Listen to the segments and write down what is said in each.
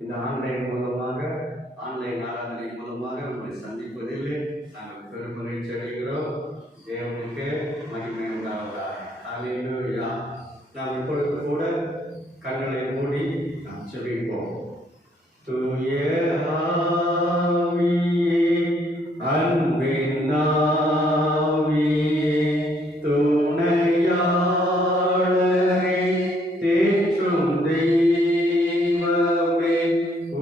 இந்த ஆன்லைன் மூலமாக ஆன்லைன் ஆராதனை மூலமாக உங்களை சந்திப்பதில் நாங்கள் பெருமகிழ்ச்சி அடைகிறோம். தேவனுக்கு மகிமை உண்டாவதாக. அல்லேலூயா. நாம் இப்பொழுது கூட கண்களை மூடி நாம் செபிப்போம். தூய ஆவியே, அன்பின் ஆவியே, துணையாளரே, தேற்றும் தெய்வமே,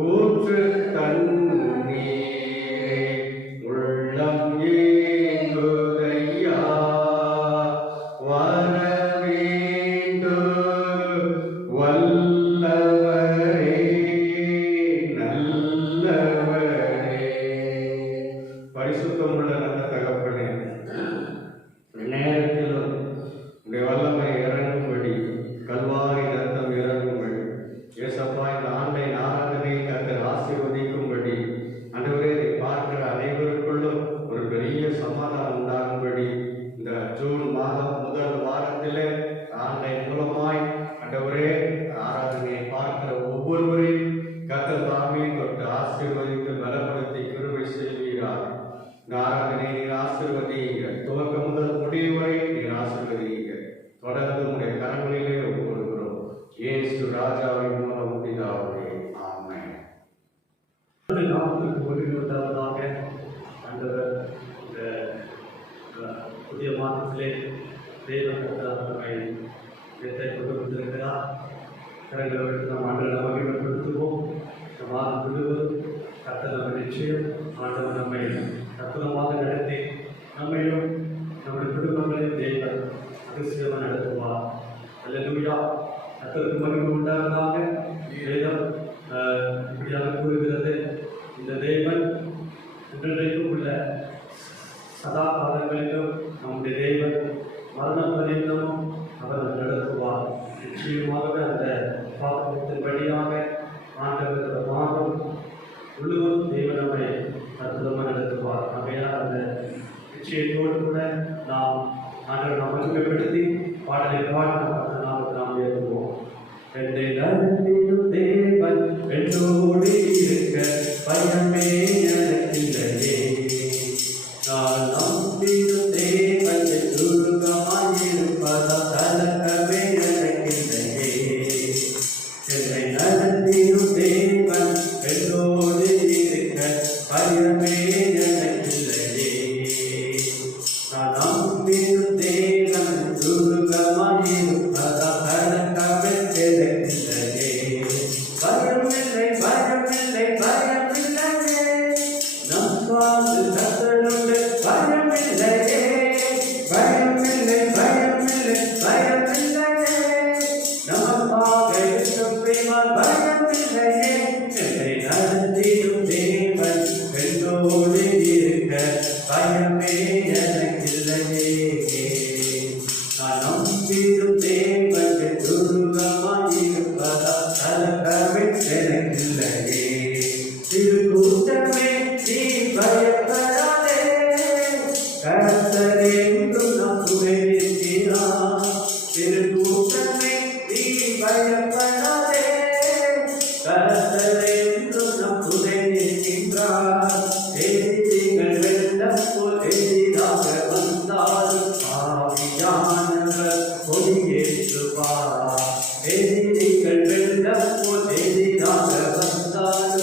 ஊற்று தண்ணீரே, உள்ளம் ஏங்குதையா, வரவேண்டும் வல்லவரே, நல்லவரே. பரிசுத்தமுள்ள நல்ல தகப்பனே, நேரத்திலும் உடைய வல்லமை இறங்கும்படி, கல்வாரி ரத்தம் இறங்கும்படி, ஏசப்பா இந்த ஆன்லைன் ஆராதனை கர்த்தர் ஆசீர்வதிக்கும்படி, ஆண்டவரே இதை பார்க்கிற அனைவருக்குள்ளும் ஒரு பெரிய சமாதானம் உண்டாகும்படி, இந்த ஜூன் மாதம் முதல் வாரத்திலே ஆன்லைன் மூலமாய் ஆண்டவரே ஆராதனையை பார்க்கிற ஒவ்வொருவரையும் கர்த்தர் தாமே தொட்டு ஆசீர்வதித்து பலப்படுத்தி கிருபை செய்வீராக. இந்த ஆராதனை நீர் ஆசீர்வதிங்க, துவக்கம் முதல் முடிவு வரை நீர் ஆசீர்வதிங்க. தொடர்ந்து உடைய கரங்களிலே ஒப்புக்கொள்கிறோம். இயேசு ராஜாவின் மூலம் பிதாவே, ஆமென். நாமத்துக்கு ஒளிவு உண்டாவதாக. ஆண்டவர் இந்த புதிய மாதத்திலே தேவன் நம்மை இடத்தை கொண்டு வந்திருக்கிறார். கரங்களை விட்டு நம் ஆண்டவரை மகிமைப்படுத்துவோம். இந்த மாதம் முழுவதும் கர்த்தர் நம்ம நிச்சயம் ஆண்டவர் நம்மை அற்புதமாக நடத்தி நம்மையும் நம்முடைய குடும்பங்களையும் தேவன் அதிசயமாக நடத்துவார். அல்லேலூயா. கர்த்தருக்கு மகிமை உண்டாவதாக. வேதம் இப்படியாக கூறுகிறது, இந்த தேவன் இன்றைக்கும் உள்ள சதா காலங்களிலும் நம்முடைய தேவன் மரண பரியந்தமும் அவர் நடத்துவார். நிச்சயமாக அந்த பாத்திரத்தின் வழியாக ஆண்டவர் மாதம் முழுவதும் தேவன் நம்மை அற்புதமாக நடத்துவார். ஆகையால் அந்த நிச்சயத்தோடு கூட நாம் ஆண்டவர் நாம் மகிமைப்படுத்தி பாடலை பாடி நாம் ஏற்றுவோம். என்னை நடத்திடும் தேவன் என்னோடு இருக்க பயமே எனக்கில்லையே. நான் நம்பிடும் தேவன் துருகமாயிருப்பதா கலக்கமே எனக்கில்லையே. என்னை நடத்திடும் தேவன் என்னோடு இருக்க பயமே எனக்கில்லையே. நான் நம்பிடும் தேவன் துருகமாயிருப்பதா கலக்கமே எனக்கில்லையே. பயமில்லை பயமில்லை பயமில்லையே, நம் சுவாமி கர்த்தருண்டு பயமில்லையே. பயமில்லை பயமில்லை பயமில்லையே, நமக்காக இருக்கும் பிரேமால் பயமில்லையே. என்னை நடத்திடும் தேவன் என்னோடு இருக்க பயமே எனக்கில்லையே. நான் நம்பிடும் தேவன் துருகமாயிருப்பதா கலக்கமே எனக்கில்லையே. திருக்கூட்டமே நீ பயப்படாதே, கர்த்தர் என்றும் நம் துணை நிற்கிறார். திருக்கூட்டமே நீ பயப்படாதே, கர்த்தர் என்றும் நம் துணை நிற்கின்றார். எதிரிகள் வெள்ளம் போல் எதிராக வந்தாலும் ஆவியானவர் கொடியேற்றுவார். எதிரிகள் வெள்ளம் போல் எதிராக வந்தாலும்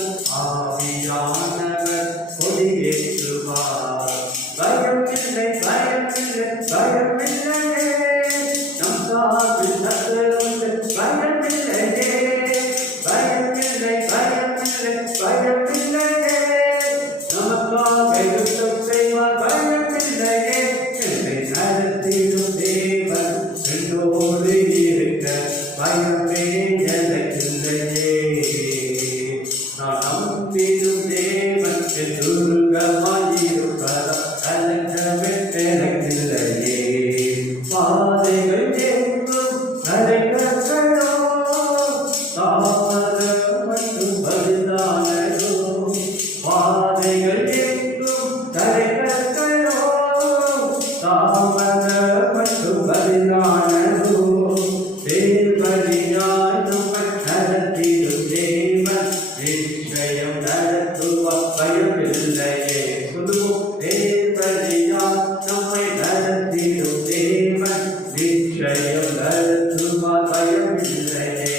பயமில்லையே. சொல்லுவோம், தேவனையால் நம்மை நடத்திடும் தேவன் நிச்சயம் நடத்துவார். பயமில்லையே,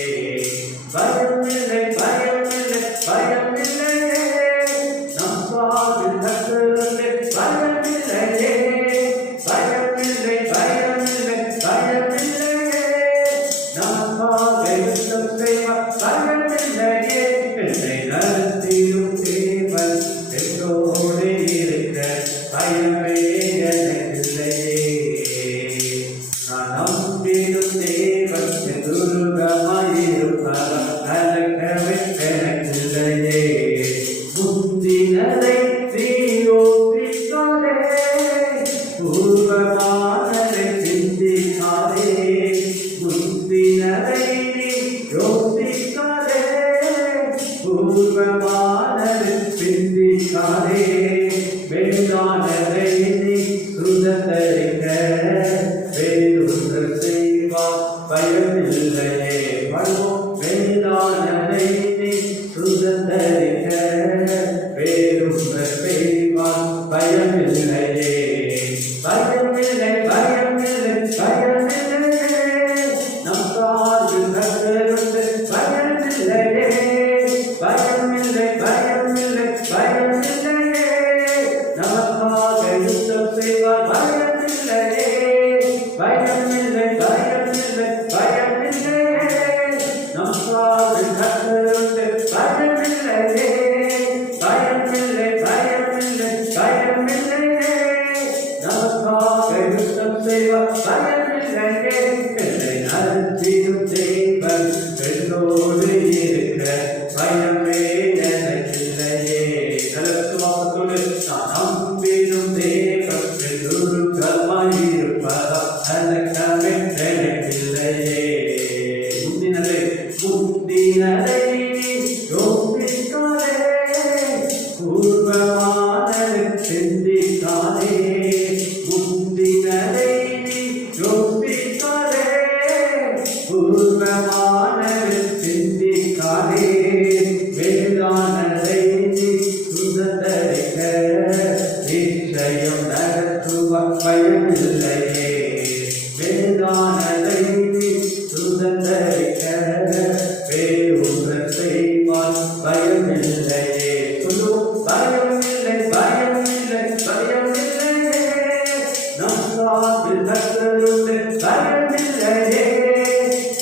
பயமில்லை, பயமில்லை, பயமில்லையே. நம் சாவில் கர்த்தருண்டு பயமில்லையே, பயமில்லை, பயமில்லை, பயமில்லையே. நமக்காக யுத்தம் செய்வார். பயமில்லையே, என்னை நடத்திடும் தேவன் என்னோடு இருக்க பயமே எனக்கில்லையே. நான் நம்பிடும் தேவன் துருகமாயிருப்பார். கலக்கவே எனக்கில்லையே. முந்தினதை நீ யோசிக்காதே, பூர்வமானதை சிந்திக்காதே. முந்தினதை நீ யோசிக்காதே, பூர்வமானதை சிந்திக்காதே. வேண்டானதை நீ சுதந்தரிக்க வேறொன்று செய்வார். பயமில்லையே, வருவோம். வேண்டானதை நீ சுதந்தரிக்க வேறொன்று செய்வார். பயமில்லையே, பயமில்லை, பயமில்லை, பயமில்லையே. நம் சார்பில் கர்த்தருண்டு பயமில்லையே, பயமில்லை, பயமில்லை, பயமில்லையே. நமக்காக யுத்தம் செய்வார். பயமில்லையே, பயமில்லை, பயமில்லை, பயமில்லையே. நம் சார்பில் கர்த்தருண்டு பயமில்லையே, பயமில்லை, பயமில்லை, பயமில்லையே. நமக்காக யுத்தம் செய்வார். பயமில்லையே, என்னை நடத்திடும் தேவன் என்னோடு இருக்க பயமே எனக்கில்லையே. கலத்துவாசத்தோடு நான் நம்பிடும் தேவன் துருகமாயிருப்பார். கலக்கமே எனக்கில்லையே. முந்தினதை முந்தினதை நீ யோசிக்காதே, பூர்வமானதை சிந்திக்காதே. முந்தினதை நீ யோசிக்காதே, பூர்வமானதை சிந்திக்காதே. வேண்டானதை நீ சுதந்தரிக்க நிச்சயம் நடத்துவார். பயமில்லையே, வேண்டானதை நீ சுதந்தரிக்க வேறொன்று செய்வார். பயமில்லையே, சொல்லுவோம். பயமில்லை, பயமில்லை, பயமில்லையே. நம் சார்பில் கர்த்தருண்டு பயமில்லையே,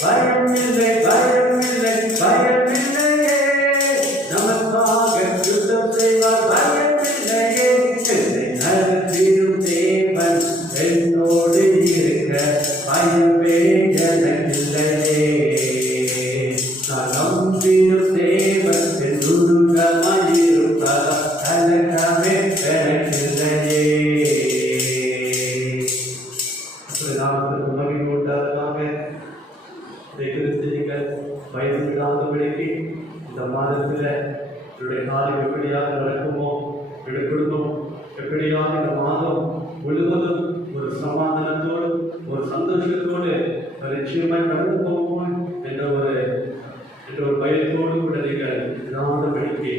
பயமில்லை, பயமில்லை, பயமில்லையே. நமக்காக யுத்தம் செய்வார். பயமில்லையே, என்னை நடத்திடும் தேவன் என்னோடு இருக்க பயமே எனக்கில்லையே. நான் நம்பிடும் தேவன் துருகமாயிருப்பார். கலக்கமே எனக்கில்லையே. நாமத்திற்கு மகிமை உண்டாவதாக. இதை குறித்து நீங்கள் பயமில்லாதபடிக்கு இந்த மாதத்தில் என்னுடைய காலம் எப்படியாக நடக்குமோ, என்னுடைய குடும்பம் எப்படியாக இந்த மாதம் முழுவதும் ஒரு சமாதானத்தோடு ஒரு சந்தோஷத்தோடு நிச்சயமாய் கடந்து போவோம் என்ற ஒரு பயத்தோடு கூட நீங்கள் இல்லாதபடிக்கு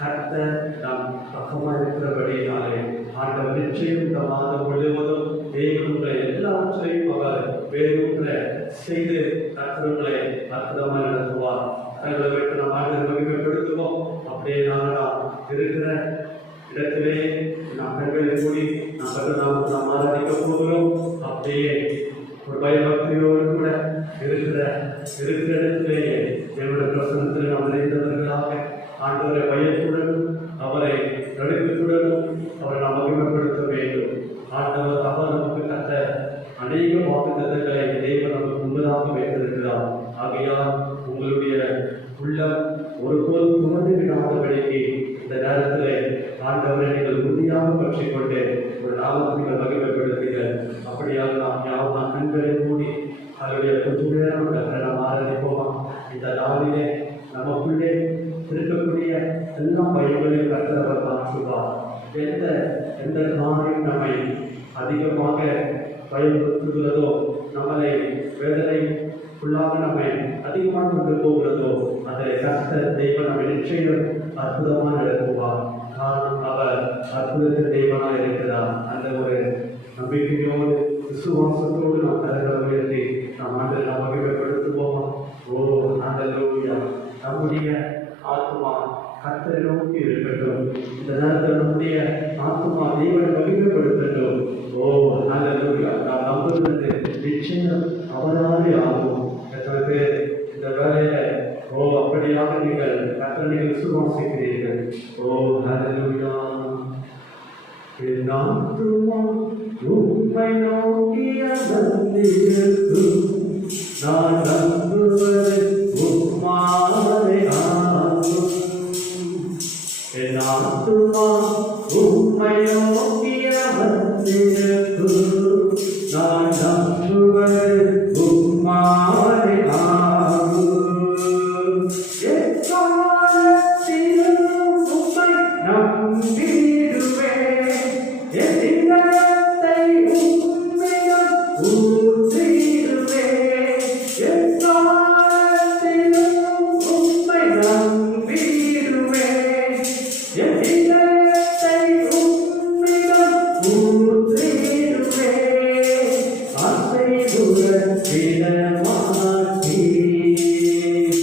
கர்த்தர் நாம் பக்கமாக இருக்கிறபடினாலே ஆண்டவர் நிச்சயம் இந்த மாதம் முழுவதும் தேவன்ற எல்லாவற்றையும் அவர் வேறுன்ற செய்து கர்த்தர்களை அற்புதமாக நடத்துவார். தங்களை வைத்து நாம் ஆண்டவர் மகிமைப்படுத்துவோம். அப்படியே நாம் இருக்கிற இடத்திலே நாம் கண்களை மூடி நாம் ஆராதிக்க போகிறோம். அப்படியே ஒரு பயபக்தியோடு கூட இருக்கிற இடத்திலேயே என்னுடைய பிரசனத்தில் நாம் நிறைந்தவர்களாக ஆண்டவரை பயத்துடனும் அவரை நடுக்கத்துடனும் அவரை நாம் மகிமைப்படுத்த வேண்டும். ஆண்டவர் அவர் நமக்கு கத்த அநேக வாக்குத்தத்தங்களை தேவன் நமக்கு முன்பதாக வைத்திருக்கிறார். ஆகையால் உங்களுடைய உள்ளம் ஒருபோதும் துறந்து விடாதபடிக்கு இந்த நேரத்தில் ஆண்டவரை நீங்கள் உறுதியாக பற்றிக்கொண்டு ஒரு நாமத்தை நீங்கள் மகிமைப்படுத்துங்கள். அப்படியாக நாம் கண்களை மூடி அதனுடைய கொஞ்ச நேரம் நாம் ஆராதிப்போமா? இந்த நாளிலே நமக்குள்ளே இருக்கக்கூடிய எல்லா பயங்களையும் கர்த்தர் மாற்றுவார். எந்த காரியம் நம்மை அதிகமாக பயன்படுத்துகிறதோ, நம்மளை வேதனைக்குள்ளாக நம்மை அதிகமாக கொண்டு போகிறதோ, அதை கர்த்தர் தெய்வம் நம்மை நிச்சயம் அற்புதமாக நடத்துவார். காரணம் அவர் அற்புதத்தின் தெய்வனாக இருக்கிறார். அந்த ஒரு நம்பிக்கையோடு விசுவாசத்தோடு நாம் கரங்களை உயர்த்தி நாம் ஆண்டவரை நாம் மகிமைப்படுத்துவோமா? ஓ ஹல்லேலூயா! நம்முடைய ஆத்மா கர்த்தரை நோக்கி இருக்கட்டும். இந்த நேரத்தில் நம்முடைய ஆத்மா தேவனை மகிமைப்படுத்தட்டும். ஓ ஹல்லேலூயா! நாம் நம்புகிறது நிச்சயம் அவராலே ஆகும். எத்தனை பேர் இந்த வேலையில அப்படியாக நீங்கள் கர்த்தரை விசுவாசிக்கிறீர்கள்? ஓ ஹல்லேலூயா! என் ஆத்துமா உம்மை நோக்கி அமர்ந்திருக்கும். நான் நம்புவது உம்மாலே ஆகும். என் ஆத்துமா உம்மை நோக்கி அமர்ந்திருக்கும். நான் நம்புவது உம்மாலே ஆகும். எக்காலத்திலும் உம்மை நம்பிடுவேன். என் இதயத்தை உம்மிடம் ஊற்றிடுவேன். எக்காலத்திலும் உம்மை நம்பிடுவேன். என் இதயத்தை உம்மிடம் ஊற்றிடுவேன். அசைவுற விடமாட்டீர்.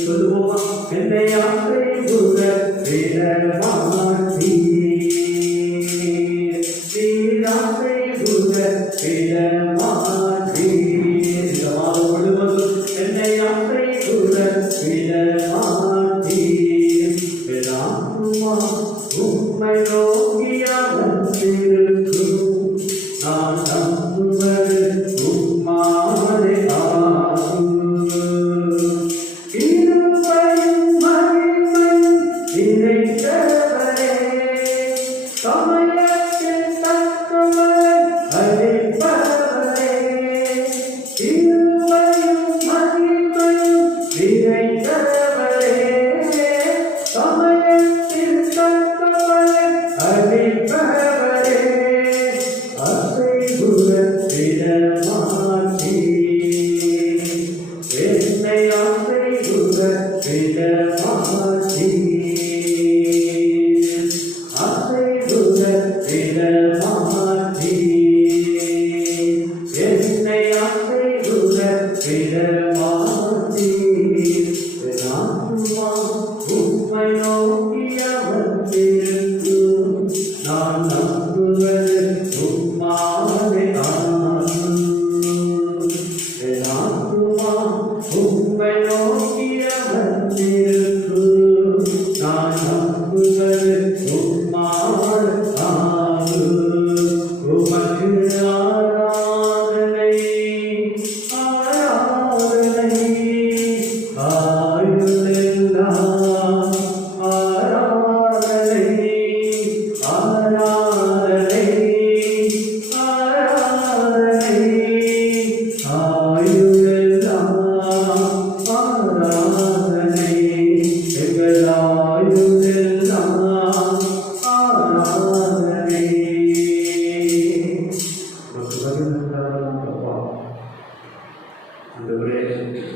சொல்லுவோமா? என்னை அசைவுற விடமாட்டீர். நீர் அசைவுற விடமாட்டீர். இந்த மாதம் முழுவதும் என்னை அசைவுற விடமாட்டீர். என் ஆத்துமா உம்மை நோக்கி அமர்ந்திருக்கும். நான் நம்புவது உம்மாலே ஆகும். இருமையும் மகிமையும் நிறைந்தவரே, சமயத்தில் தக்கவர் அளிப்பவரே. இருமையும் மகிமையும் நிறைந்தவரே, சமயத்தில் தக்கவர் அளிப்பவரே. அசைவுற விடமாட்டீர். என்னை அசைவுற விடமாட்டீர். அசைவுற விடமாட்டீர். என்னை அசைவுற விடமாட்டீர். என் ஆத்துமா உம்மை நோக்கி அமர்ந்திருக்கும். நான் நம்புவது உம்மாலே ஆகும். என் ஆத்துமா உம்மை நோக்கி அமர்ந்திருக்கும். நான் நம்புவது உம்மாலே ஆகும். உமக்கு ஆராதனை, ஆராதனை, ஆயுளெல்லாம் ஆராதனை, ஆராதனை, ஆராதனை, ஆயுளெல்லாம் ஆராதனை, எங்கள் ஆயுளெல்லாம் ஆராதனை. நமக்கு வருகின்றார்கள் அப்பா. ஆண்டவரே,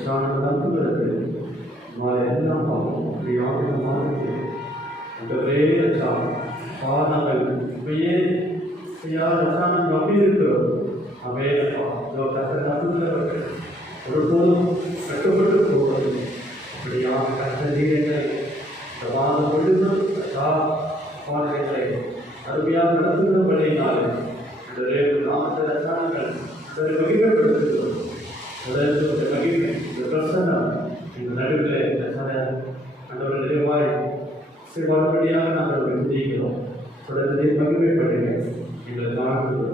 நாங்கள் நம்புகிறது மாலை எல்லாம் பார்ப்போம். அப்படியாக மாறுது. ஆண்டவரே, நாங்கள் உண்மையே நாங்கள் நம்பியிருக்கிறோம். அமேனப்பா, கர்த்தர் நம்புகிறவர்கள் ஒருபோதும் கட்டுப்பட்டு போவது. அப்படியாக கர்த்தரீரங்களை இந்த மாதம் முழுவதும் பாடல்களை அருமையாக நடத்துகிறவர்களினாலே நாமத்தில் ரசாயனங்கள் மகிமைப்படுத்துகிறோம். அதற்கு மகிமை இந்த பிரசன்னம் இந்த நடுவில் அந்தவர்கள் நிறைவாய் சிறுவாழ்படியாக நாங்கள் விதிக்கிறோம். தொடர்ந்து மகிமைப்படுங்க எங்களை வாழ்கிறோம்.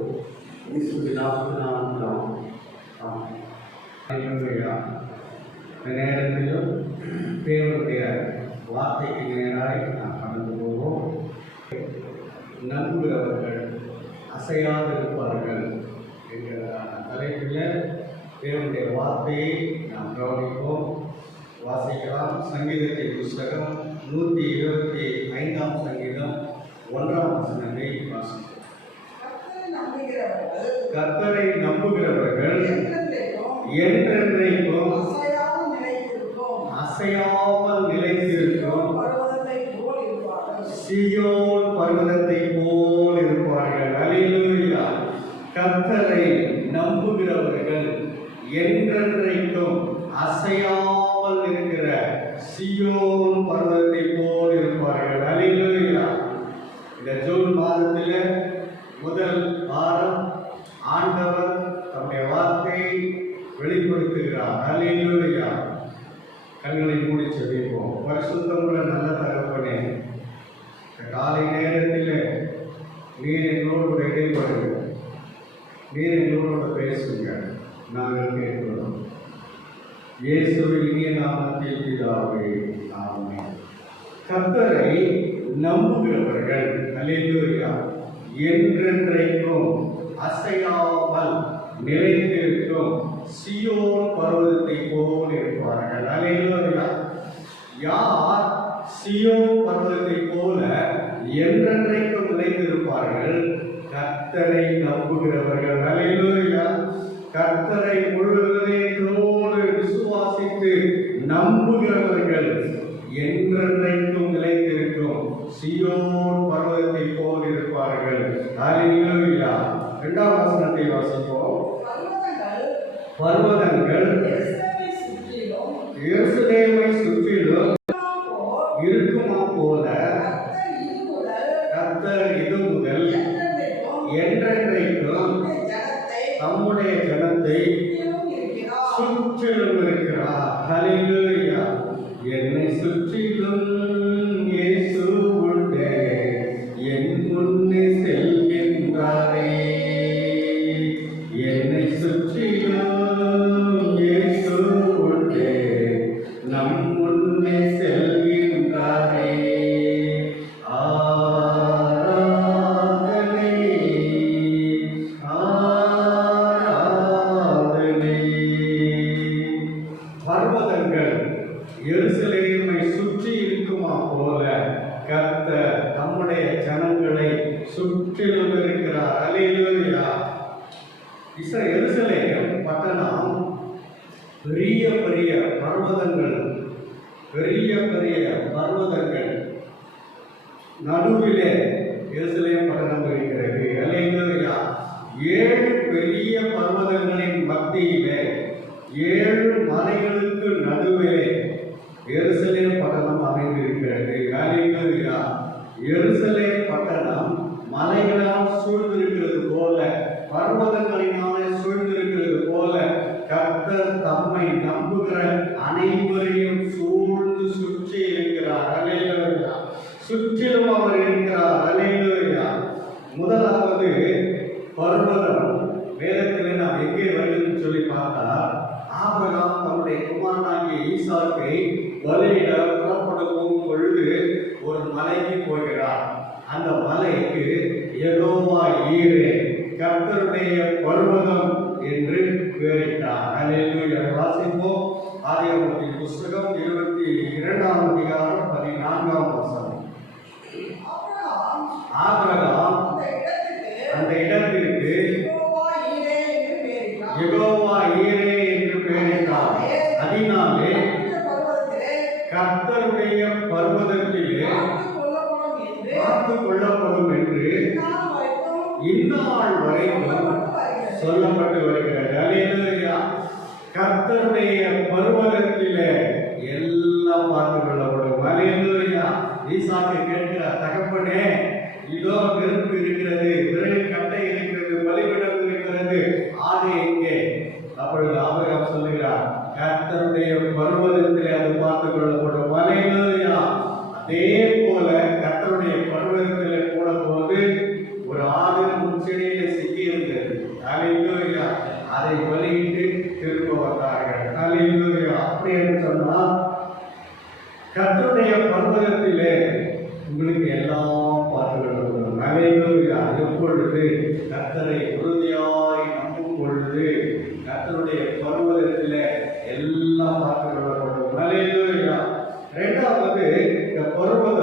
இந்த நேரத்திலும் தேவனுடைய வார்த்தைக்கு நேராய் நாம் கடந்து போவோம். நம்புகிறவர்கள் அசையாதிருப்பார்கள் என்கிற தலைப்பில் தேவனுடைய வார்த்தையை நாம் கவனிப்போம். வாசிக்கலாம். சங்கீதத்தின் புஸ்தகம் 125 சங்கீதம் 1 வசனத்தை வாசிப்போம். கர்த்தரை நம்புகிறவர்கள் என்றென்றைக்கும் அசையாமல் நிலைத்திருக்கும் சீயோன் பர்வதத்தை போல் இருப்பார்கள். அல்லேலூயா. கர்த்தரை நம்புகிறவர்கள் என்றென்றைக்கும் அசையாமல் இருக்கிற சியோன் பர்வதத்தை போல் இருப்பார்கள். அல்லேலூயா. இந்த ஜூன் மாதத்தில் முதல் வாரம் ஆண்டவர் தம்முடைய வார்த்தையை வெளிப்படுத்துகிறார். அல்லேலூயா. கண்களை மூடி செபிப்போம். பரிசுத்தமுள்ள நல்ல தகப்பனே, காலை நேரத்தில் நீர் எங்களோடு இடைப்படுங்க, நீர் எங்களோடு பேசுங்க, நாங்கள் கேட்கிறோம். இயேசுவின் இனிய நாமத்தில் பிதாவே, ஆமென். கர்த்தரை நம்புகிறவர்கள் அல்லேலூயா என்றென்றைக்கும் அசையாமல் நிலைத்திருக்கும் சியோன் பர்வதத்தை போல் இருப்பார்கள். அல்லேலூயா. யார் சியோன் பர்வதத்தை போல என்றென்றைக்கும் நிலைத்திருப்பார்கள்? கர்த்தரை நம்புகிறவர்கள். அல்லேலூயா. கர்த்தரை முழுவதோடு விசுவாசித்து நம்புகிறவர்கள் என்றென்றைக்கும் நிலைத்திருக்கும் சியோன் பர்வதத்தை போல் இருப்பார்கள். அல்லேலூயா. 2ஆம் வசனத்தை வாசிப்போம். பர்வதங்கள் எருசலேமை சுற்றிலும் இருக்குமா போல கர்த்தர் இது முதல் என்றென்றைக்கும் தம்முடைய ஜனத்தை சுற்றிலும் இருக்கிறார். அல்லேலூயா. என்னை சுற்றிலும் இயேசு உண்டு, என் முன்னே செல்கின்றாரே. என்னை சுற்றிலும் இயேசு உண்டு, நம் முன்னே செல்கின்றாரே. ஆராதனை ஆராதனை. பர்வதங்கள் எருசலேமை சுற்றி இருக்குமா போல கர்த்தர் நம்முடைய ஜனங்களை சுற்றிலும் இருக்கிறார். அல்லேலூயா. எருசலேம் பட்டணம் பெரிய பெரிய பர்வதங்கள், பெரிய பெரிய பர்வதங்கள் நடுவிலே எருசலேம் பட்டணம் இருக்கிறது. அல்லேலூயா. 7 பெரிய பர்வதங்களின் மத்தியிலே 7 மலைகளுக்கு நடுவிலே எருசலேம் பட்டணம் அமைந்திருக்கிறது. அல்லேலூயா. எருசலேம் பட்டணம் மலைகளால் சூழ்ந்திருக்கிறது போல, பர்வதங்களினாலே சூழ்ந்திருக்கிறது போல கர்த்தர் தம்மை நம்புகிற அனைவரையும் சூழ்ந்து சுற்றி இருக்கிறார். அல்லேலூயா. சுற்றிலும் அவர் இருக்கிறார். அல்லேலூயா. முதலாவது பர்வதம் வேதத்தில் நாம் எங்கே வருதுன்னு சொல்லி பார்த்தா, ஆபிரகாம் தன்னுடைய குமாரனாகிய ஈசாக்கை பலியிட புறப்படும் பொழுது ஒரு மலைக்கு போகிறார். அந்த மலைக்கு யெகோவா ஈரே, கர்த்தருடைய பர்வதம் என்று பெயரிட்டார். அல்லேலூயா. வாசிப்போம். ஆதியாகமத்தின் புஸ்தகம் 22ஆம் அதிகாரம் 14ஆம் வசனம். ஆபிரகாம் அந்த இடத்திற்கு யெகோவா ஈரே என்று பெயரிட்டார். அதனாலே கர்த்தருடைய பர்வதத்திலே காத்து கொள்ளப்படும் என்று இந்நாள் வரைக்கும் சொல்லப்பட்டு வருகிறது. அல்லேலூயா. கர்த்தருடைய பர்வதத்திலே எல்லாம் பார்த்து கொள்ளப்படும். அல்லேலூயா. ஈசாக்கு கேட்கிறார், தகப்பனே, இதோ நெருப்பு இருக்கிறது, விறகு கட்டை இருக்கிறது, பலிபீடம் இருக்கிறது, ஆடு எங்கே? அப்பொழுது ஆபிரகாம் சொல்லுகிறார், கர்த்தருடைய பர்வதத்திலே அது பார்த்து கொள்ளப்படும். அல்லேலூயா. அதே போல கர்த்தருடைய பர்வதத்திலே போடும்போது ஒரு ஆடு முச்செடியிலே சிக்கி இருந்தது. அல்லேலூயா. அதை பலியிட்டு திரும்ப வந்தார்கள். அல்லேலூயா. அப்படி என்று சொன்னால் கர்த்தருடைய பர்வதத்திலே உங்களுக்கு எல்லாம் பார்த்து கொள்ளப்படும். அல்லேலூயா. எப்பொழுது கர்த்தரை உறுதியாய் நம்பும் பொழுது கர்த்தருடைய பர்வதத்திலே எல்லாம் பார்த்து கொள்ளப்படும். அல்லேலூயா. இரண்டாவது, இந்த பர்வதம்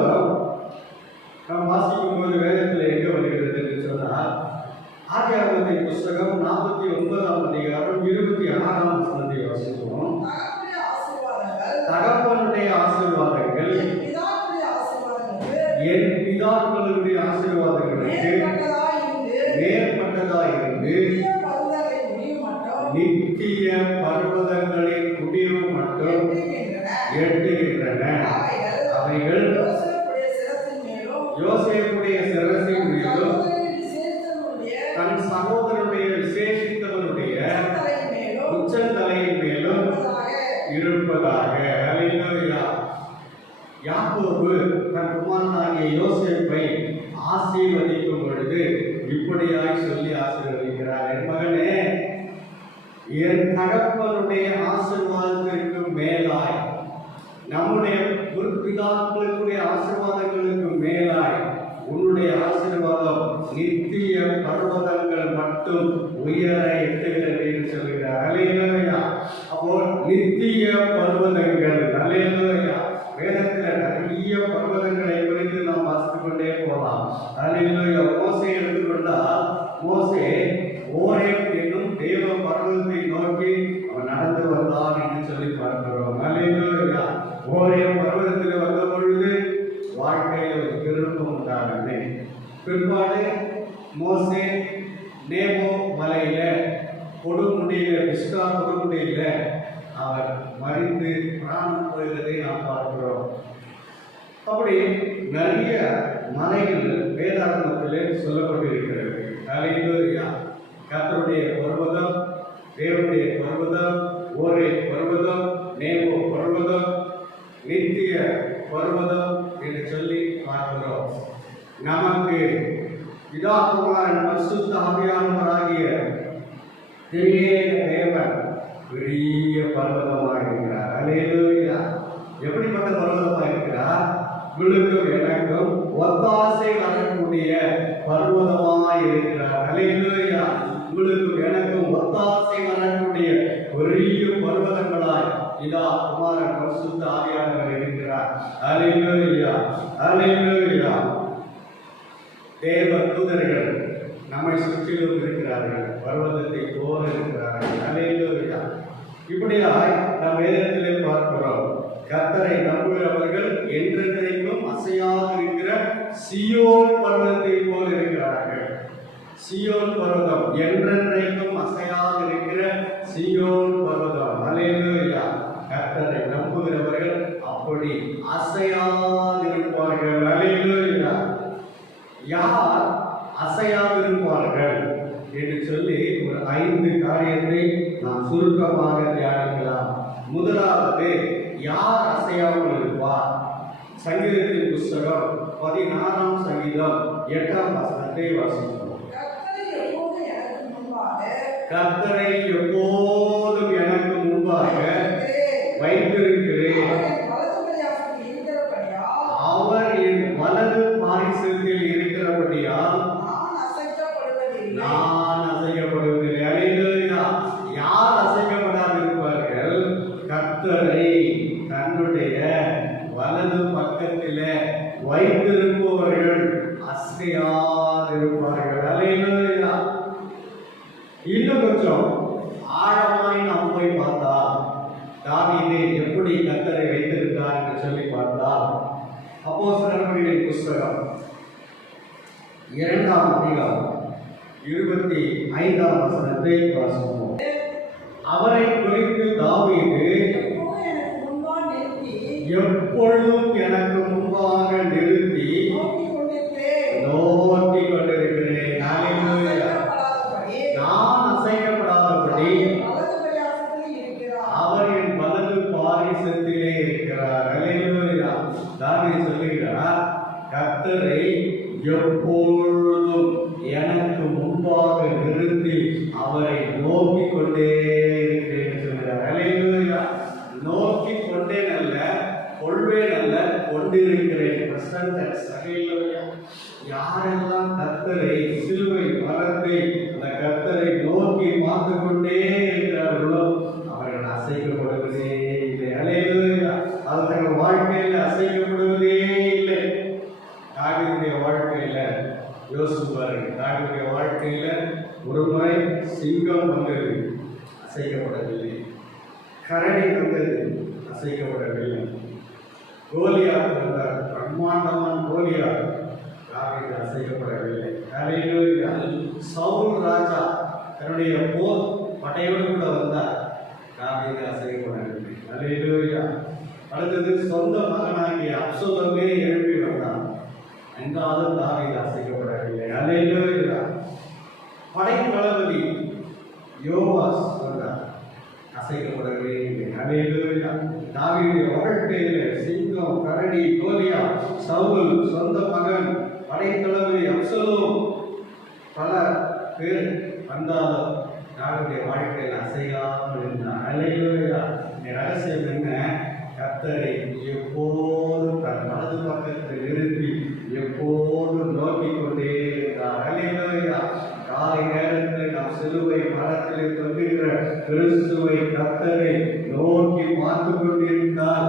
என் பிதாக்களுடைய ஆசீர்வாதங்களுக்கு மேற்பட்டதாயிருந்து நித்திய பர்வதங்களின் முடிவு மட்டும் எட்டுகின்றன. அவைகள் யோசேப்புடைய சிரசின் மேலும் தன் சகோதரனுடைய விசேஷித்தவனுடைய உச்சந்தலையின் மேலும் இருப்பதாக. அல்லேலூயா. யாக்கோபு தன் குமாரனாகிய யோசேப்பை ஆசீர்வதிக்கும் பொழுது இப்படியாய் சொல்லி ஆசீர்வதிக்கிறார். என் மகனே, என் தகப்பனுடைய ஆசீர்வாதத்திற்கு மேலாய், நம்முடைய முற்பிதாக்களுடைய ஆசீர்வாதங்களுக்கு மேலாய் உன்னுடைய ஆசீர்வாதம் நித்திய பர்வதங்கள் மட்டும் உயர எட்டுகிறது என்று சொல்கிறார். அல்லேலூயா. அப்போ நித்திய பர்வதங்கள். அல்லேலூயா. வேதத்தில் நிறைய பர்வதங்களை குறித்து நாம் வாசித்துக் கொண்டே போகலாம். அல்லேலூயா. மோசே எடுத்துக்கொண்டால், மோசே ஓரேப் என்னும் தேவ பர்வதத்தை நோக்கி அவன் நடந்து வந்தான் என்று சொல்லி பார்க்கிறோம். அல்லேலூயா. ஓரேப் பர்வதத்தில் வந்த பொழுது வாழ்க்கையில் ஒரு திருப்பம் உண்டானது. பிற்பாடு மோசே நேபோ மலையில கொடுமுடியில, பிஸ்கா கொடுமுடியில அவர் மறித்து பிராணம் போகிறதை நாம் பார்க்கிறோம். அப்படி நிறைய மலைகள் வேதாகமத்திலே சொல்லப்பட்டிருக்கிறது. அல்லேலூயா. கர்த்தருடைய பர்வதம், தேவனுடைய பர்வதம், ஓரே பர்வதம், நேபோ பர்வதம், நித்திய பர்வதம் என்று சொல்லி பார்க்கிறோம். நமக்கு பிதா குமாரன் பரிசுத்த ஆவியானவராகிய திரியேக தேவன் பெரிய பர்வதமாக இருக்கிறார். அல்லேலூயா. எப்படிப்பட்ட பர்வதமாக இருக்கிறார்? உங்களுக்கும் எனக்கும் ஒத்தாசை வரக்கூடிய பர்வதமாய் இருக்கிறார். அல்லேலூயா. உங்களுக்கும் எனக்கும் ஒத்தாசை வரக்கூடிய பெரிய பர்வதங்களாய் இதா குமாரன் பரிசுத்த ஆவியானவர் இருக்கிறார். அல்லேலூயா. அல்லேலூயா. தேவ தூதர்கள் நம்மை சுற்றிலும் இருக்கிறார்கள், பர்வதத்தை போல இருக்கிறார்கள். அல்லேலூயா. இப்படியாய் நாம் வேதத்திலே பார்க்கிறோம். கர்த்தரை நம்புகிறவர்கள் என்றென்றைக்கும் அசையாதிருக்கிற சீயோன் பர்வதத்தை போல இருக்கிறார்கள். சீயோன் பர்வதம், என்றென்றைக்கும் அசையாதிருக்கிற சீயோன் பர்வதம். அல்லேலூயா. கர்த்தரை நம்புகிறவர்கள் அப்படி அசையாதிருப்பார்கள். அல்லேலூயா. யார் அசையாதிருப்பார்கள் என்று சொல்லி ஒரு 5 காரியத்தை நாம் சுருக்கமாக தியானிக்கலாம். முதலாவது, யார் அசையாமல் இருப்பார்? சங்கீதத்தின் புஸ்தகம் 16ஆம் சங்கீதம் 8ஆம் வசனத்தை வாசிப்போம். கர்த்தரை எப்போதும் எனக்கு முன்பாக வைத்திருக்கிறேன், அவர் என் வலது பாரிசத்தில் இருக்கிறபடியால் நான் அசைக்கப்படுவதில்லை. அல்லேலூயா. யார் அசைக்கப்படாதிருப்பார்கள்? கர்த்தரை தன்னுடைய வலது பக்கத்தில் வைத்திருப்பவர்கள் அசையாதிருப்பார்கள். அல்லேலூயா. இன்னும் கொஞ்சம் ஆழமாய் நாம் போய் பார்த்தா, தாவீது எப்படி கர்த்தரை வைத்திருக்கார் என்று சொல்லி பார்த்தால், அப்போஸ்தலர்களின் புஸ்தகம் 2ஆம் அதிகாரம் 25ஆம் வசனத்தை வாசிப்போம். அவரை குறித்து தாவீது, எப்பொழுதும் எனக்கு முன்பாக நிறுத்தி நோக்கி கொண்டிருக்கிறேன். நான் அசைக்கப்படாதபடி அவர் என் வலது பாரிசத்திலே இருக்கிறார். அல்லேலூயா. தாவீது சொல்லுகிறார், கர்த்தரை எப்பொழுதும் எனக்கு முன்பாக நிறுத்தி அவரை நோக்கி கொண்டே இருக்கிறேன் சொல்கிறார். அல்லேலூயா. நோக்கி கொண்டேன் அல்ல, கொள்வேன் அல்ல, கொண்டிருக்கிறேன். அல்லேலூயா. யாரெல்லாம் கர்த்தரை, சிலுவை மரத்தை, அந்த கர்த்தரை நோக்கி பார்த்து கொண்டே இருக்கிறார்களோ அவர்கள் அசைக்கப்படுவதே இல்லை. அல்லேலூயா. அது தங்கள் வாழ்க்கையில் அசைக்கப்படுவதே இல்லை. தாவீதுடைய வாழ்க்கையில யோசிப்பார்கள். தாவீதுடைய வாழ்க்கையில ஒரு முறை சிங்கம் வந்தது, அசைக்கப்படவில்லை. கரடி வந்தது, அசைக்கப்படவில்லை. கோலியாத் வந்தார், பிரம்மாண்டமான கோலியாத் ஹalleluya. தாவீது அசைக்கப்படவில்லை. ஹalleluya. சவுல் ராஜா தன்னுடைய போர் படையோடு கூட வந்தார். தாவீது அசைக்கப்படவில்லை. ஹalleluya. அடுத்தது சொந்த மகனாகிய அப்சலோமே எழுப்பி வந்தான். என்றாலும் தாவீது அசைக்கப்படவில்லை. ஹalleluya. படை தளபதி யோவாஸ் வந்தார். அசைக்கப்படவே இல்லை. ஹalleluya. தாவீதுடைய வாழ்க்கையிலே சிங்கம், கரடி, கோலியாத், சவுல், சொந்த மகன், படை தளபதி அப்சலோம் பல பேர் வந்தாலும் தாவீதுடைய வாழ்க்கையில் அசையாமல் இருந்தார். ஹalleluya. ரகசியம் என்ன? கர்த்தரை எப்போதும் தன் வலது பக்கத்தில் நிறுத்தி எப்போதும் நோக்கிக் கொண்டே இருந்தார். ஹalleluya. காலை நேரத்தில் நாம் சிலுவை மரத்தில் தொங்குகிற கிறிஸ்துவை கர்த்தரை நோக்கி பார்த்து கொண்டிருந்தால்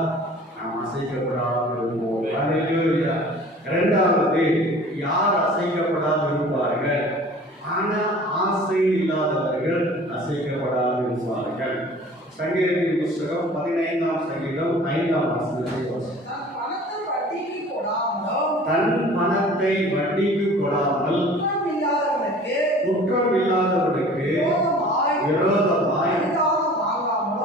நாம் அசைக்கப்படாமல் இருப்போம். ஹalleluya. இரண்டாவது, யார் அசைக்கப்படாமல் இருப்பார்கள்? ஆனா ஆசை இல்லாதவர்கள் அசைக்கப்படாமல் இருப்பார்கள். சங்கீதத்தின் புஸ்தகம் 15ஆம் சங்கீதம் 5ஆம் வசனத்தை வாசிப்போம். தன் பணத்தை வட்டிக்கு கொடாமல் குற்றம் இல்லாதவனுக்கு விரோதமாய்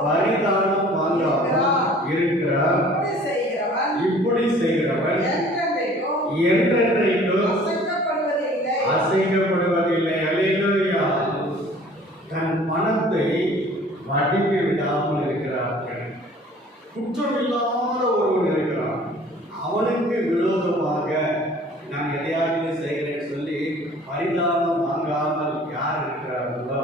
பரிதானம் வாங்காமல் இருக்கிறார். இப்படி செய்கிறவன் என்றென்றைக்கும் அசைக்கப்படுவதில்லை. ஹalleluya. தன் பணத்தை வட்டிக்கு விடாமல் இருக்கிறார்கள். குற்றமில்லாத ஒருவன் இருக்கிறான். அவனுக்கு விரோதமாக நான் எதையாவது செய்கிறேன் சொல்லி பரிதாபம் வாங்காமல் யார் இருக்கிறார்களோ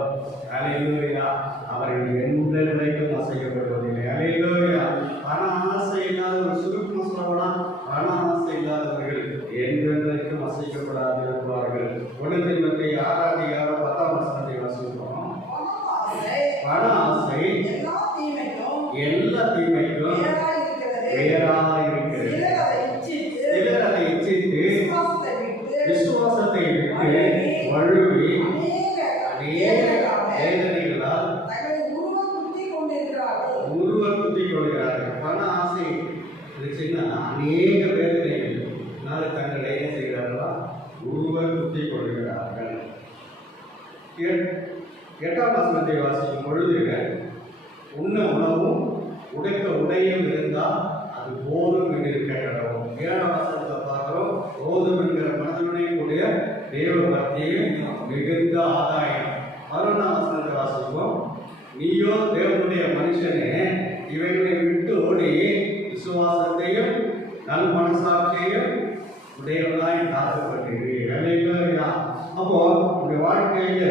ஹalleluya, அவர்கள் எந்த நிலைக்கும் அசைக்கப்படுவதில்லை. ஹalleluya. பண ஆசை இல்லாத ஒரு சுருக்கமாக சொல்லலாம், பண ஆசை இல்லாதவர்கள் என்றென்றைக்கும் அசைக்கப்படாது இருப்பார்கள். 1 தீமோத்தேயு 6ஆம் அதிகாரம் 10ஆம் வசனத்தை வாசிப்போம். பண ஆசை எல்லா தீமைக்கும் வேறாய் இருக்கிறது. சிலர் அதை இச்சித்து விசுவாசத்தை விட்டு வழுவி அநேக வேதனைகளால் உருவ குத்தி கொள்கிறார்கள். பண ஆசை இருந்துச்சுன்னா அநேக வேதனைகள் தங்களை என்ன செய்கிறார்களா? உருவ குத்தி கொள்கிறார்கள். 8ஆம் வசனத்தை வாசிக்கும் பொழுது, உண்ண உணவும் உடைக்க உடையும் இருந்தால் அது போதும் என்று இருக்க கடவும். 7ஆம் வசனத்தை பார்க்கிறோம். போதும் என்கிற மனதுடைய கூடிய தேவ பக்தியும் மிகுந்த ஆதாயம். 11ஆம் வசனத்தை வாசிப்போம். நீயோ தேவனுடைய மனுஷனே, இவைகளை விட்டு ஓடி விசுவாசத்தையும் நல் மனசாட்சியையும் உடையவர்களாய் காக்கப்பட்டீர்கள். அப்போ உங்களுடைய வாழ்க்கையில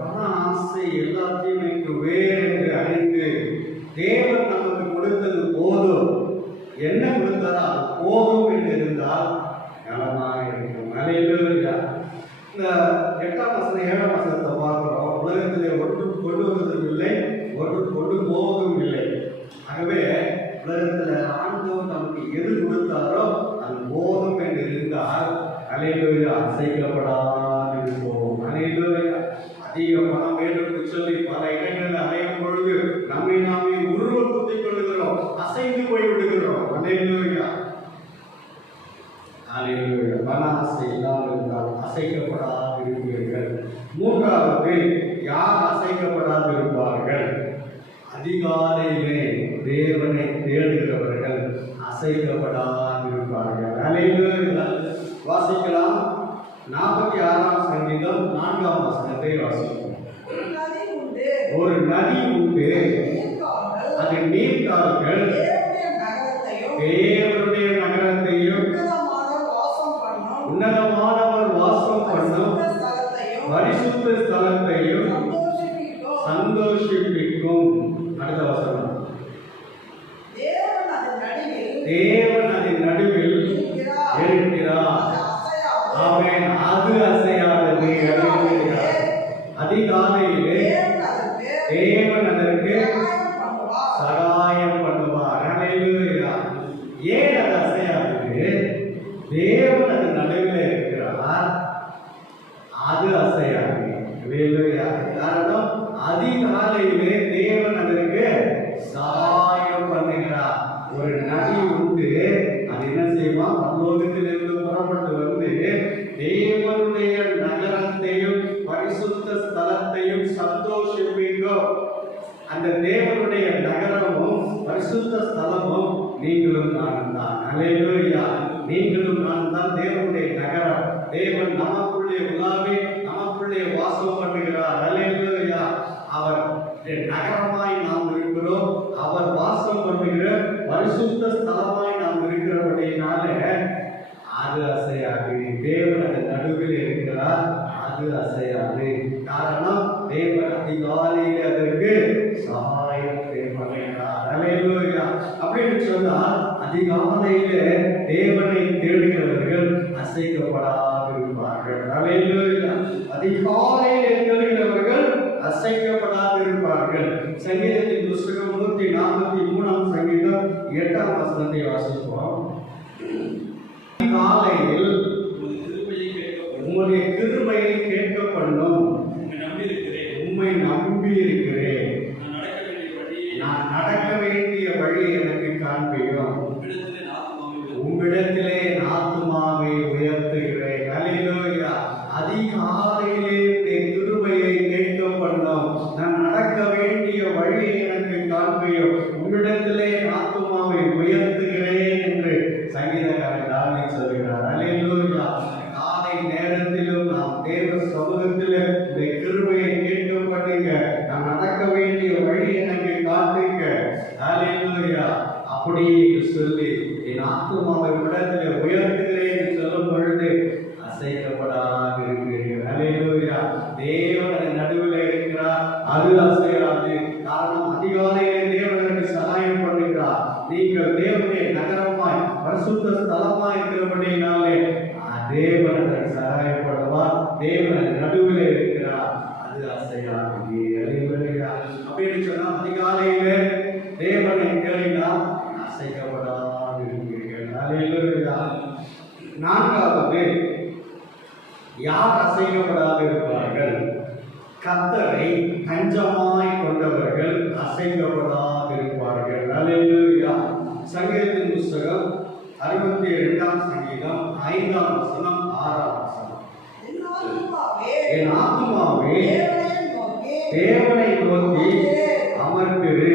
பண ஆசை எல்லாத்தையும் எனக்கு வேறு என்று அறிந்து தேவன் நமக்கு கொடுத்தது போதும், என்ன கொடுத்ததா போதும் என்று இருந்தால் நலமாக இருக்கும். ஹalleluya. இந்த 8ஆம் வசனம் 7ஆம் வசனத்தை பார்க்கிறோம். உலகத்திலே ஒன்று கொண்டு வருவதும் இல்லை, ஒன்று கொண்டு போவதும் இல்லை. ஆகவே உலகத்தில் ஆண்டவர் நமக்கு எது கொடுத்தாரோ அது போதும் என்று இருந்தால் ஹalleluya, அசைக்கப்படாமல் இருப்போம். ஹalleluya. அதிக பணம் வேண்டும் சொல்லி பல இடங்களில் அலையும் பொழுது நம்மை நாமே உருவ குத்திக் கொள்ளுகிறோம், அசைந்து போய் விடுகிறோம். ஹalleluya. ஹalleluya. பண ஆசை இல்லாமல் இருந்தால் அசைக்கப்படாது இருப்பீர்கள். மூன்றாவது, யார் அசைக்கப்படாது இருப்பார்கள்? அதிகாலையிலே தேவனை தேடுகிறவர்கள் அசைக்கப்படாது இருப்பார்கள். ஹalleluya. வாசிக்கலாம். 46ஆம் சங்கீதம் 4ஆம் வசனத்தை வாசிப்போம். ஒரு நதி உண்டு, அது நீர்க்கால்கள் தேவனுடைய நகரத்தையும் உன்னதமானவர் வாசம் பண்ணும் பரிசுத்த ஸ்தலத்தையும் சந்தோஷிப்பிக்கும். அடுத்த வசனம். தேவன் அதன் நடுவில் இருக்கிறார். ஆமென். அது அசையாதது. அதிகாலையிலே தேவன் அதற்கு சகாயம் பண்ணுவார். ஹalleluya. ஏன் அது அசையாதது? தேவன் அதன் நடுவில் இருக்கிறார், அது அசையாது. ஹalleluya. காரணம், அதிகாலையிலே தேவன் அதற்கு சகாயம் பண்ணுகிறார். ஒரு நதி உண்டு, அது என்ன செய்வான்? பரலோகத்திலிருந்து புறப்பட்டு வந்து தேவனுடைய நகரத்தையும் பரிசுத்த ஸ்தலத்தையும் சந்தோஷிப்பீங்கோ. அந்த தேவனுடைய நகரமும் பரிசுத்த ஸ்தலமும் நீங்களும் நானும் தான். அல்லேலூயா. நீங்களும் நானும் தான் தேவனுடைய நகரம். தேவன் நமக்குள்ளே உலாவி நமக்குள்ளே வாசம் பண்ணுகிறார். அல்லேலூயா. அவர் நகரமாய் நாம் இருக்கிறோம். அவர் வாசம் பண்ணுகிற பரிசுத்த ஸ்தலமாய் நாம் இருக்கிறபடினால அது அசையாது. தேவன் அந்த நடுவில் இருக்கிறார், அது அசையாது. காரணம் தேவன் அதிகாலையில் அதற்கு சகாயம் பண்ணுகிறார். அல்லேலூயா. அப்படின்னு சொன்னால் அதிகாலையில தேவனை தேடுகிறவர்கள் அசைக்கப்படாதிருப்பார்கள். அல்லேலூயா. அதிகாலையில தேடுகிறவர்கள் அசைக்கப்படாதிருப்பார்கள். சங்கீதத்தின் புஸ்தகம் 143 சங்கீதம் 8 வசனத்தை வாசிப்போம். காலையில் உம்முடைய கிருபையை கேட்கப்படும். உம்மை நம்பி இருக்கிறேன். நான் நடக்க வேண்டிய வழி எனக்கு காண்பியும். உம்மிடத்திலே ஆத்துமாவை உயர்த்துகிறேன். அல்லேலூயா. அதிகாலையிலே கிருபையை கேட்கப்படும். நான் நடக்க வேண்டிய வழி எனக்கு காண்பியும். உம்மிடத்திலே ஆத்துமாவை உயர்த்துகிறேன் என்று சங்கீதக்காரன் தாவீது சொல்கிறார். அல்லேலூயா. காலை நேரத்திலும் நாம் தேவ சமூகத்தில் கிருபையை கேட்கப்படுங்க. நான் நடக்க வேண்டிய வழி எனக்கு காட்டுங்க. அல்லேலூயா. அப்படி என்று சொல்லி என் ஆத்துமாவை இடத்துல உயர்த்துகிறேன் என்று சொல்லும் பொழுது அசைக்கப்படாத இருக்கிறீர்கள். அல்லேலூயா. தேவன் நடுவில் இருக்கிறார், அது அசையாது. காரணம் அதிகாலையிலே தேவனுக்கு சகாயம் பண்ணுகிறார். நீங்கள் தேவனுடைய நகரமாய் பரிசுத்த ஸ்தலமாய் இருக்கிறபடினாலே தேவன் அதற்கு சகாயப்படுவார். தேவன் நடுவில் இருக்கிறார், அது அசையாது. அல்லேலூயா. அப்படின்னு சொன்னால் அதிகாலையிலே தேவனை தேடினால் அசைக்கப்படாது இருக்கிறீர்கள். அல்லேலூயா. நான்காவது, யார் அசைக்கப்படாது இருப்பார்கள்? கர்த்தரை தஞ்சமாய் கொண்டவர்கள் அசைக்கப்படாது இருப்பார்கள். அல்லேலூயா. சங்கீதத்தின் புஸ்தகம் 62 சங்கீதம் 5 வசனம் 6 வசனம். என் ஆத்துமாவே தேவனை நோக்கி அமர்ந்திரு.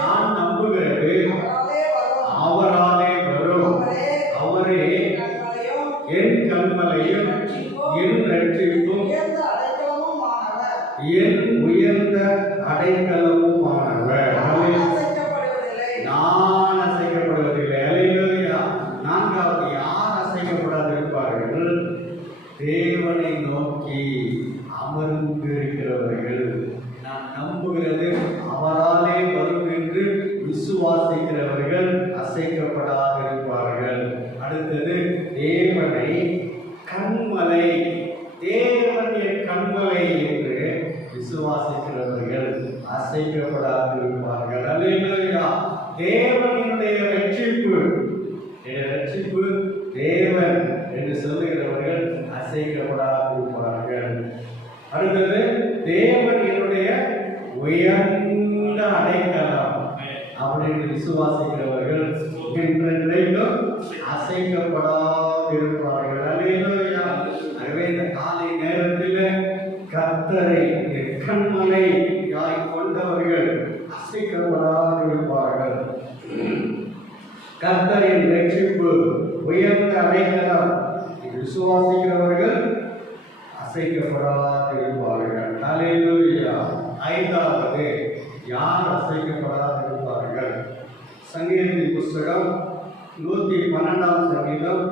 நான் நம்புகிறது அவராலே வரும். அவரே என் கண்மலையும் என் ரட்சிப்பும் என் உயர்ந்த அடைக்கலமுமானவர். நான் அசைக்கப்படுவதில்லை. அல்லேலூயா. நான்காவது, யார் அசைக்கப்படாதிருப்பார்கள்? தேவனை நோக்கி அமர்ந்திருக்கிறவர்கள். நான் நம்புகிறது அவராலே வரும் என்று விசுவாசிக்கிறவர்கள் அசைக்கப்படாதிருப்பார்கள். அடுத்தது, தேவனை கண்மலை, தேவன் என் கண்மலை என்று விசுவாசிக்கிறவர்கள் அசைக்கப்படாதிருப்பார்கள். அல்லேலூயா. தேவனுடைய ரட்சிப்பு, ரட்சிப்பு தேவன் என்று சொல்லுகிறவர்கள் அசைக்கப்படாதிருப்பார்கள். அடுத்தது, தேவன் என்னுடைய உயர்ந்த அடைக்கலம் அப்படின்னு விசுவாசிக்கிறவர்கள் என்றென்றைக்கும் அசைக்கப்படாதிருப்பார்கள். அல்லேலூயா. எனவே இந்த காலை நேரத்தில் கர்த்தரை கண்மலையாய் கொண்டவர்கள் அசைக்கப்படாதிருப்பார்கள். கர்த்தரின் ரட்சிப்பு, உயர்ந்த அடைக்கலம் விசுவாசிக்கிறவர்கள் அசைக்கப்படாதிருப்பார்கள். அல்லேலூயா. ஐந்தாவது, யார் அசைக்கப்படாதிருப்பார்கள்? சங்கீதத்தின் புஸ்தகம் 112 சங்கீதம்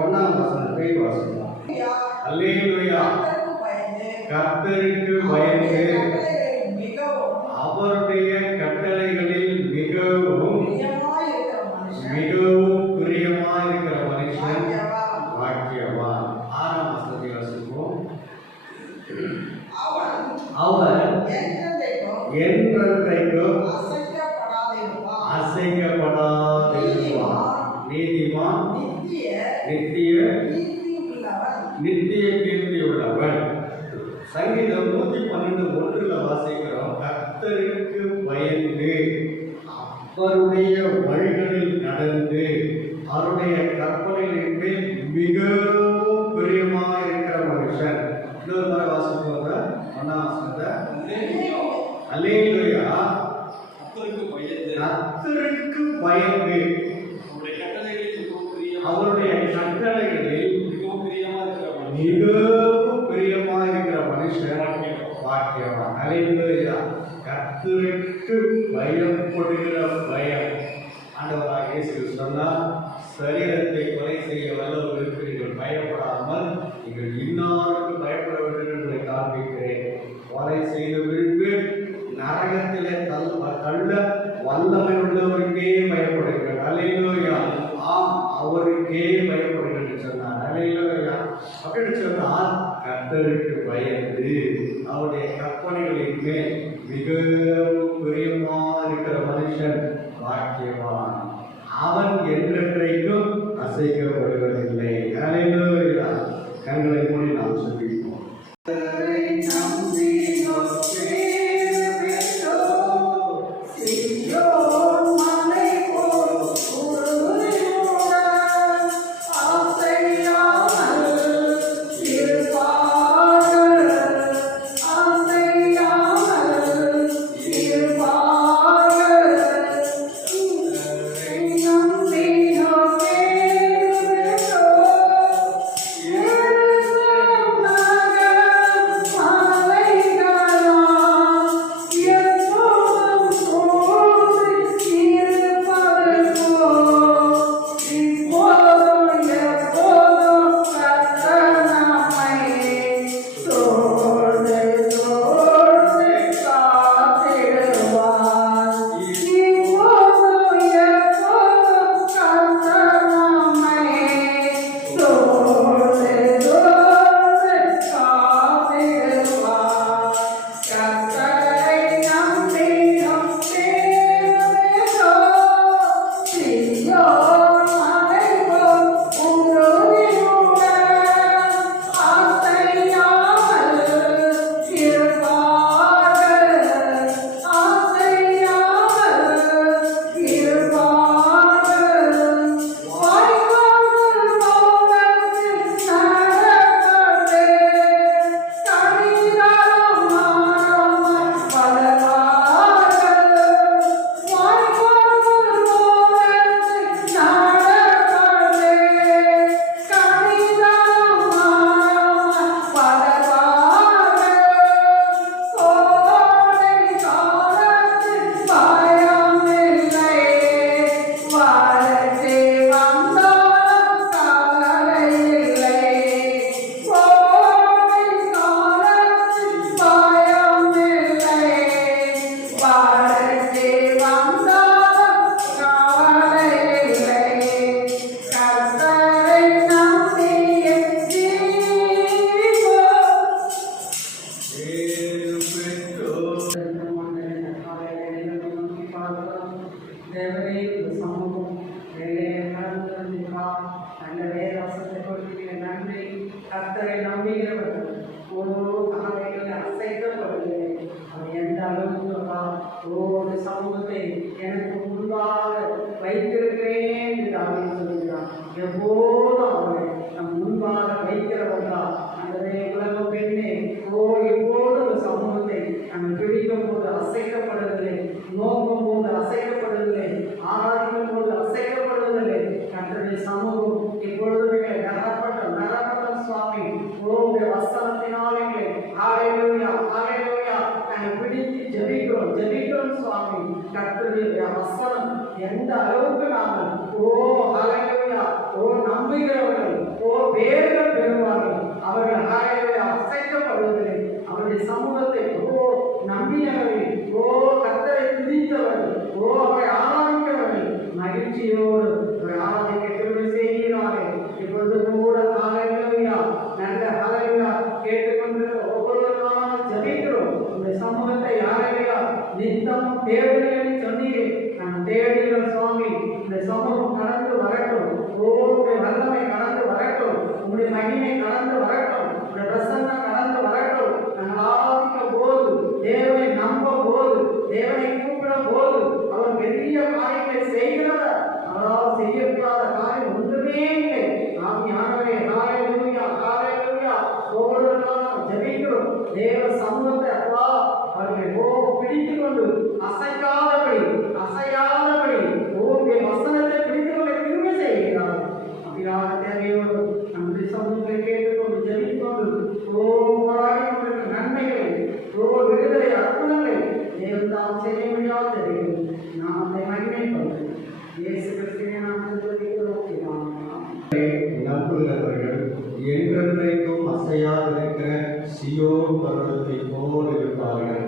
1 வசனத்தை வாசிக்கலாம். அல்லேலூயா. கர்த்தருக்கு பயந்து அவருடைய கட்டளைகளில் மிகவும் மிகவும் பிரியமாயிருக்கிற மனுஷன் பாக்கியவான். 6 வசனத்தை வாசிப்போம். அவர் என்றென்றைக்கும் அசைக்கப்படாதிருப்பார். நீதிமான் நித்திய கீர்த்தி உள்ளவன். சங்கீதம் 112:1 வாசிக்கிறோம். கர்த்தருக்கு பயந்து அவருடைய வழிகளில் நடந்து அவருடைய கற்பனைகளின் மேல் மிகவும் பிரியமாக இருக்கிற மனுஷன். இன்னொரு முறை வாசிப்போங்க. 1ஆம் வசனத்தை. அல்லேலூயா. கர்த்தருக்கு பயந்து அவருடைய கட்டளைகளில் மிகவும் பிரியமாக இருக்கிற மனுஷன் பாக்கியவான். அல்லேலூயா. கர்த்தருக்கு பயப்படுகிற பயம். ஆண்டவராக இயேசு சொன்னார், சரீரத்தை கொலை செய்ய வல்லவர்களுக்கு நீங்கள் பயப்படாமல் நீங்கள் இன்னாருக்கு பயப்பட வேண்டும் என்று காண்பிக்கிறேன். கொலை செய்து விட்டு நரகத்திலே தள்ள வல்லமை உள்ளவருக்கே பயப்படுங்கள். அல்லேலூயா. ஆம், அவருக்கே பயப்படுங்கள் என்று சொன்னார். அல்லேலூயா. அப்படின்னு சொன்னால் கர்த்தருக்கு பயந்து அவருடைய கற்பனைகளின் மேல் மிகவும் பிரியமாக இருக்கிற மனுஷன் பாக்கியவான். அவன் என்றென்றைக்கும் அசைக்கப்படுவதில்லை. அல்லேலூயா. கண்களை மூடி நாம் சொல்லிப்போம். கர்த்தரை நம்புகிறவர்கள் ஒரு காலையில் அசைக்கப்படுகிறது. அவர் எந்த அளவுக்கு ஒரு சமூகத்தை எனக்கு முன்பாக வைத்திருக்கிறேன் என்று தாவீது சொல்கிறார். எப்போதும் அவரை நம் முன்பாக வைக்கிறவர்களா அந்த உலக பெண்ணே எப்போது ஒரு சமூகத்தை நாங்கள் பிடிக்கும் போது அசைக்கப்படுவதில்லை, நோக்கும் போது அசைக்கப்படுவதில்லை, ஆராதிக்கும் போது அசைக்கப்படுவதில்லை. கர்த்தருடைய சமூகம் எப்பொழுதுமே நரப்பட்டம் சுவாமி உங்களுடைய வசனத்தினாலே ஹல்லேலூயா ஹல்லேலூயா நாங்கள் பிடித்து ஜெபிக்கிறோம் சுவாமி. கர்த்தருடைய வசனம் எந்த அளவுக்கு நாங்கள் ஹல்லேலூயா நம்புகிறவர்கள் வேர்கள் பெறுவார்கள். அவர்கள் ஹல்லேலூயா அசைக்கப்படுவதில்லை. அவருடைய சமூகத்தை நம்பினவர்கள் கர்த்தரை துதித்தவர்கள் அவரை ஆராதிக்கிறவர்கள் மகிழ்ச்சியோடு ஆராதிக்க திரும்ப செய்கிறார்கள். இப்பொழுது கூட ஹல்லேலூயா நல்ல ஹல்லேலூயா கேட்டுக்கொண்டிருக்கிற ஒவ்வொருவரும் ஜெபிக்கிறோம். இந்த சமூகத்தை ஹல்லேலூயா நித்தம் தேடுகிறேன் சொன்னீங்க. நான் தேடுகிறோம் சுவாமி. இந்த சமூகம் கடந்து வரட்டும். உங்களுடைய வல்லமை கடந்து வரட்டும். உங்களுடைய மகிமை கடந்து வரட்டும். உங்களுடைய பிரசன்னம் கடந்து வரட்டும். நாங்கள் ஆராதிக்கும் போது, தேவனை நம்பும் போது, தேவனை கூப்பிடும் போது அவர் பெரிய காரியங்களை செய்கிறவர். அவரால் செய்யக்கூடாத காரியம் அசையாதபடி உங்களுடைய வசனத்தை பிடித்தவர்களை திரும்ப செய்கிறார். அப்படியாக தேவையோடு நம்முடைய சமூகத்தை கேட்டுக்கொண்டு ஜெபிக்கொண்டு போராடி கொண்டிருக்கிற நன்மைகளை விடுதலை அற்புதங்களை தேவன் செய்ய முடியாது தெரியும். நாம் அதை மகிமைப்படுத்தும் இயேசு கிறிஸ்துவை நாம் ஜெபிக்கிறோம். நம்புகிறவர்கள் என்றென்றைக்கும் அசையாதிருக்கிற சியோன் பர்வதத்தை போல் இருப்பார்கள்.